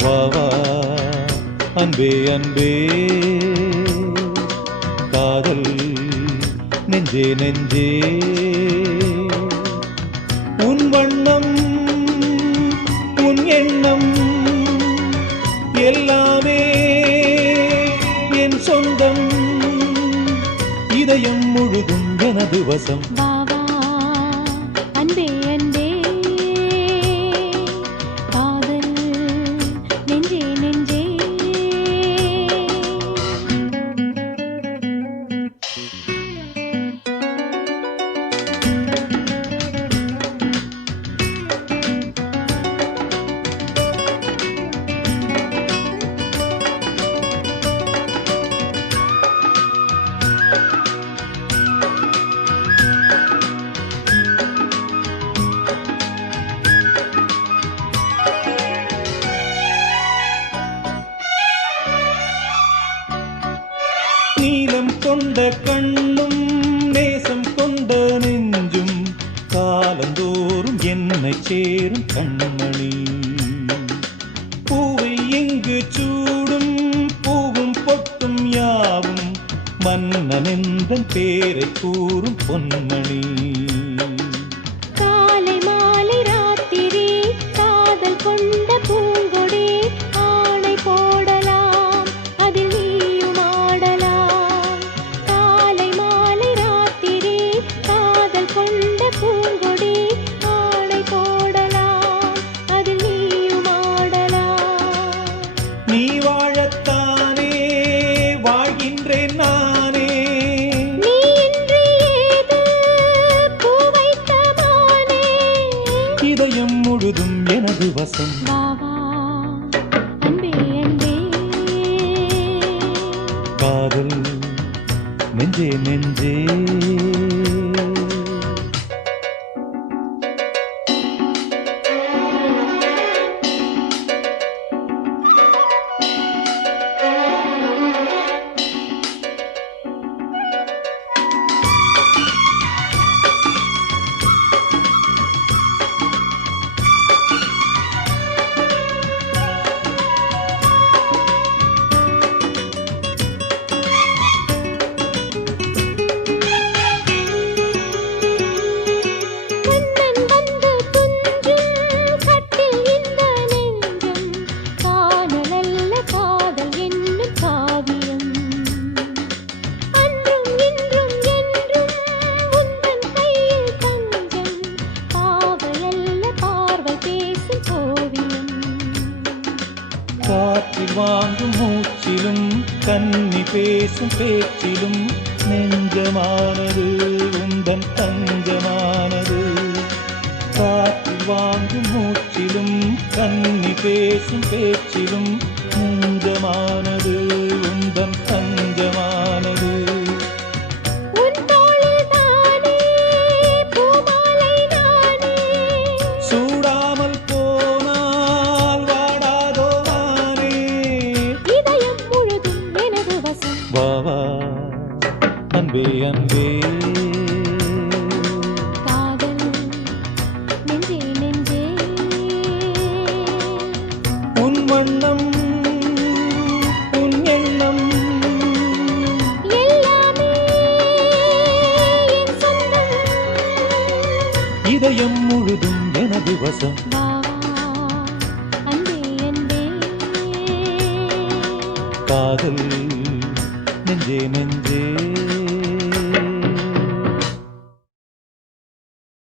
வா வா அன்பே அன்பே காதல் நெஞ்சே நெஞ்சே உன் வண்ணம் உன் எண்ணம் எல்லாமே என் சொந்தம் இதயம் முழுதும் எனது வசம் வா வா அன்பே அன்பே காதல் நெஞ்சே நெஞ்சே நீலம் கொண்ட கண்ணும் நேசம் கொண்ட நெஞ்சும் காலந்தோறும் என்னை சேரும் கண்மணி பூவை எங்கு சூடும் பூவும் பொட்டும் யாவும் மன்னனெந்தன் பேரை கூறும் பொன்மணி காலை மாலை ராத்திரி காதல் கொண்ட பூங்கொடி ஆணை போடலாம் அதில் நீயும் ஆடலாம் காலை மாலை ராத்திரி காதல் கொண்ட பூங்கொடி ஆணை போடலாம் அதில் நீயும் ஆடலாம் நீ வாழத்தானே வாழ்கின்றேன் நானே நீ இன்றி ஏது பூ வைத்த மானே இதயம் முழுதும் எனது வசம் வா வா அன்பே அன்பே காதல் நெஞ்சே நெஞ்சே கண்ணன் வந்து துஞ்சும் கட்டில் இந்த நெஞ்சம் காணலல்ல காதல் என்னும் காவியம் அன்றும் இன்றும் என்றும் உந்தன் கையில் தஞ்சம் பாவையல்ல பார்வை பேசும் ஓவியம் காற்றில் வாங்கும் மூச்சிலும் கன்னி பேசும் பேச்சிலும் நெஞ்சமானது உந்தன் தஞ்சமானது காற்றில் வாங்கும் மூச்சிலும் கன்னி பேசும் பேச்சிலும் நெஞ்சமானது உந்தன் தஞ்சமானது உன் தோளில் தானே பூமாலை நானே சூடாமல் போனால் வாடாதோ நானே இதயம் முழுதும் எனது வசம் வா வா அன்பே அன்பே காதல் நெஞ்சே நெஞ்சே உன் வண்ணம் உன் எண்ணம் எல்லாமே என் சொந்தம் இதயம் முழுதும் எனது வசம் வா வா அன்பே அன்பே காதல் நெஞ்சே நெஞ்சே